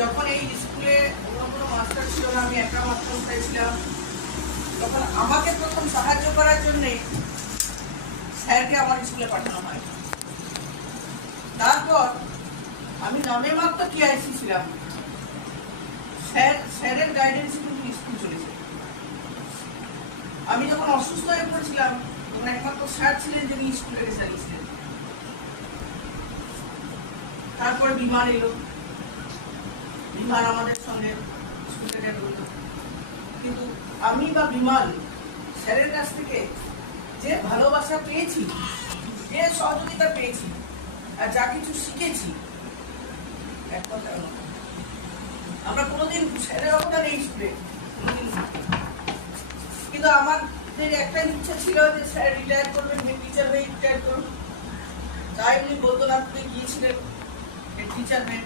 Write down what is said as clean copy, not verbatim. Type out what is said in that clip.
যখন এই স্কুলে অন্য কোনো মাস্টার ছিল না, আমি একা মাস্টার ছিলাম, তখন আমাকে প্রথম সাহায্য করার জন্যে স্যারকে আমার স্কুলে পাঠানো হয়। তারপর আমি নামে মাত্র টিআইসি ছিলাম, স্যারের গাইডেন্সে কিন্তু স্কুল চলেছে। আমি যখন অসুস্থ হয়ে পড়েছিলাম তখন একমাত্র স্যার ছিলেন যিনি স্কুলে চালিয়েছিলেন। তারপর বিমান এলো, বিমান আমাদের সঙ্গে স্কুল থেকে বেরোতো, কিন্তু আমি বা বিমান স্যারের কাছ থেকে যে ভালোবাসা পেয়েছি, যে সহযোগিতা পেয়েছি, আর যা কিছু শিখেছি, এক কথা আমরা কোনোদিন স্যারের অবদান এই স্কুলে কোনোদিন, কিন্তু আমাদের একটাই ইচ্ছা ছিল যে স্যার রিটায়ার করবেন, হেড টিচার হয়ে রিটায়ার করুন। তাই উনি বলতো না, আপনি গিয়েছিলেন হেড টিচার হয়ে।